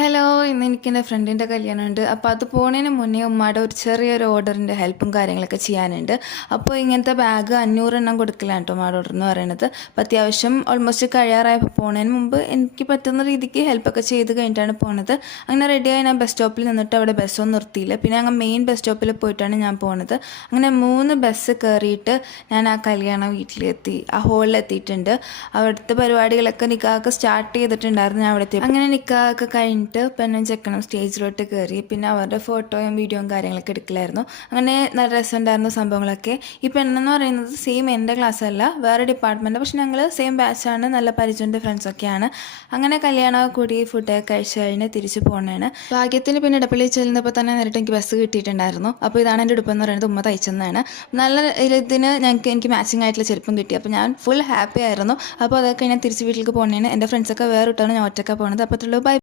Hello, ഇന്ന് എനിക്ക് എൻ്റെ ഫ്രണ്ടിൻ്റെ കല്യാണമുണ്ട്. അപ്പോൾ അത് പോണതിന് മുന്നേ ഉമ്മയുടെ ഒരു ചെറിയൊരു ഓർഡറിൻ്റെ ഹെൽപ്പും കാര്യങ്ങളൊക്കെ ചെയ്യാനുണ്ട്. അപ്പോൾ ഇങ്ങനത്തെ ബാഗ് 500 എണ്ണം കൊടുക്കലാണ് കേട്ടോ ഉമ്മയുടെ ഓർഡർ എന്ന് പറയുന്നത്. അപ്പോൾ അത്യാവശ്യം ഓൾമോസ്റ്റ് കഴിയാറായപ്പോൾ പോണതിന് മുമ്പ് എനിക്ക് പറ്റുന്ന രീതിക്ക് ഹെൽപ്പൊക്കെ ചെയ്ത് കഴിഞ്ഞിട്ടാണ് പോണത്. അങ്ങനെ റെഡിയായി ഞാൻ ബസ് സ്റ്റോപ്പിൽ നിന്നിട്ട് അവിടെ ബസ്സൊന്നും നിർത്തിയില്ല. പിന്നെ അങ്ങ് മെയിൻ ബസ് സ്റ്റോപ്പിൽ പോയിട്ടാണ് ഞാൻ പോണത്. അങ്ങനെ 3 ബസ് കയറിയിട്ട് ഞാൻ ആ കല്യാണ വീട്ടിലെത്തി, ആ ഹോളിലെത്തിയിട്ടുണ്ട്. അവിടുത്തെ പരിപാടികളൊക്കെ നിക്കാഹൊക്കെ സ്റ്റാർട്ട് ചെയ്തിട്ടുണ്ടായിരുന്നു. ഞാൻ അവിടെ എത്തി. അങ്ങനെ നിക്കാഹൊക്കെ കഴിഞ്ഞിട്ട് പെണ്ണും ചെക്കനും സ്റ്റേജിലോട്ട് കയറി. പിന്നെ അവരുടെ ഫോട്ടോയും വീഡിയോയും കാര്യങ്ങളൊക്കെ എടുക്കലായിരുന്നു. അങ്ങനെ നല്ല രസമുണ്ടായിരുന്ന സംഭവങ്ങളൊക്കെ. ഈ പെണ്ണെന്ന് പറയുന്നത് സെയിം എൻ്റെ ക്ലാസ് അല്ല, വേറെ ഡിപ്പാർട്ട്മെൻറ്റ്, പക്ഷെ ഞങ്ങൾ സെയിം ബാച്ചാണ്, നല്ല പരിചയൻ്റെ ഫ്രണ്ട്സൊക്കെയാണ്. അങ്ങനെ കല്യാണമൊക്കെ കൂടി ഫുഡൊക്കെ കഴിച്ച് കഴിഞ്ഞ് തിരിച്ച് പോകണേണ്. ഭാഗ്യത്തിന് പിന്നെ ഇടപ്പള്ളി ചെല്ലുന്നപ്പോൾ തന്നെ നേരിട്ട് എനിക്ക് ബസ് കിട്ടിയിട്ടുണ്ടായിരുന്നു. അപ്പോൾ ഇതാണ് എൻ്റെ ഉടുപ്പെന്ന് പറയുന്നത്, ഉമ്മ തയ്ച്ചെന്നാണ്. നല്ല ഇതിന് എനിക്ക് മാച്ചിങ് ആയിട്ടുള്ള ചെരുപ്പും കിട്ടി. അപ്പോൾ ഞാൻ ഫുൾ ഹാപ്പി ആയിരുന്നു. അപ്പോൾ അതൊക്കെ ഞാൻ തിരിച്ച് വീട്ടിലേക്ക് പോകണേന്. എൻ്റെ ഫ്രണ്ട്സൊക്കെ വേറെ ഇട്ടാണ്, ഞാൻ ഒറ്റയ്ക്കാണ് പോകുന്നത്. അപ്പോൾ ബൈ.